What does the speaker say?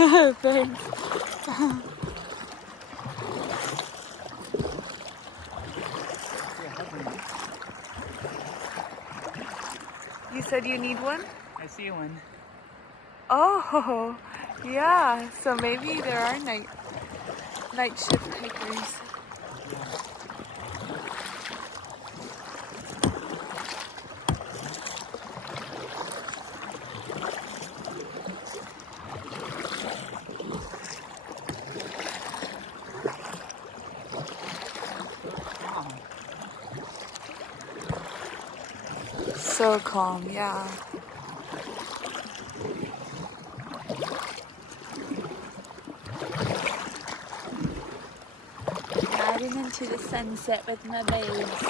Thanks. You said you need one? I see one. Oh, yeah. So maybe there are night shift hikers. So calm, yeah. Riding into the sunset with my babes.